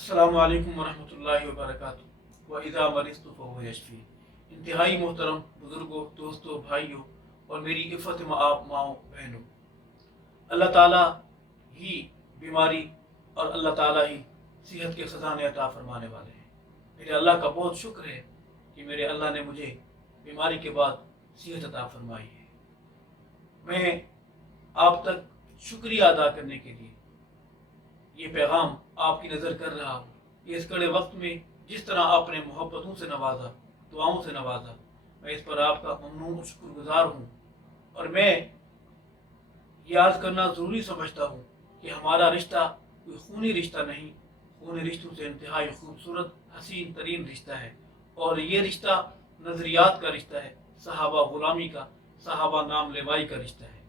अस्सलामु अलैकुम वरहमतुल्लाहि वबरकातुहू व इज़ा मरिज़्तु फहुव यशफ़ी। इंतहाई मोहतरम बुज़ुर्गों, दोस्तों, भाइयों और मेरी इफ़्फ़त मआब माओ बहनों, अल्लाह ताला ही बीमारी और अल्लाह ताला ही सेहत के ख़ज़ाने अता फ़रमाने वाले हैं। मेरे अल्लाह का बहुत शुक्र है कि मेरे अल्लाह ने मुझे बीमारी के बाद सेहत अता फ़रमाई है। मैं आप तक शुक्रिया अदा करने के लिए ये पैगाम आपकी नज़र कर रहा हूँ कि इस कड़े वक्त में जिस तरह आपने मोहब्बतों से नवाजा, दुआओं से नवाजा, मैं इस पर आपका ममनून और शुक्रगुजार हूँ। और मैं याद करना ज़रूरी समझता हूँ कि हमारा रिश्ता कोई खूनी रिश्ता नहीं, खूनी रिश्तों से इंतहाई खूबसूरत हसीन तरीन रिश्ता है। और ये रिश्ता नज़रियात का रिश्ता है, सहाबा ग़ुलामी का, सहाबा नाम लेवाई का रिश्ता है।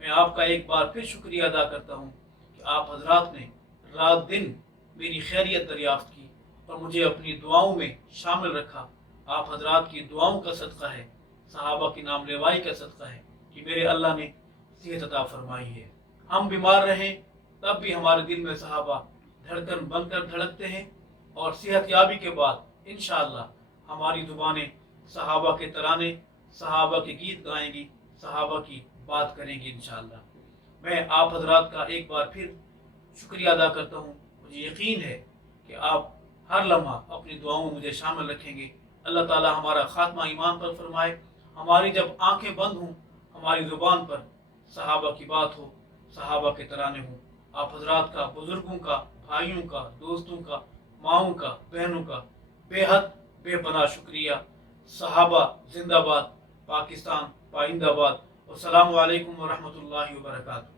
मैं आपका एक बार फिर शुक्रिया अदा करता हूँ कि आप हजरात ने रात दिन मेरी खैरियत दरियाफ्त की और मुझे अपनी दुआओं में शामिल रखा। आप हजरात की दुआओं का सदका है, सहाबा की नाम लेवाई का सदका है कि मेरे अल्लाह ने सेहत अता फरमाई है। हम बीमार रहें तब भी हमारे दिल में सहाबा धड़कन बनकर धड़कते हैं और सेहत याबी के बाद इंशाअल्लाह हमारी ज़ुबानें सहाबा के तराने, सहाबा के गीत गाएंगी, सहाबा की बात करेंगी इंशाअल्लाह। मैं आप हजरात का एक बार फिर शुक्रिया अदा करता हूँ। मुझे यकीन है कि आप हर लम्हा अपनी दुआओं में मुझे शामिल रखेंगे। अल्लाह ताला हमारा खात्मा ईमान पर फरमाए। हमारी जब आंखें बंद हों, हमारी ज़ुबान पर सहाबा की बात हो, सहाबा के तराने हों। आप हजरात का, बुज़ुर्गों का, भाइयों का, दोस्तों का, माओं का, बहनों का बेहद बेपनाह शुक्रिया। सहाबा जिंदाबाद, पाकिस्तान पाइंदाबाद। अस्सलामु अलैकुम वरहमतुल्लाहि वबरकातुहू।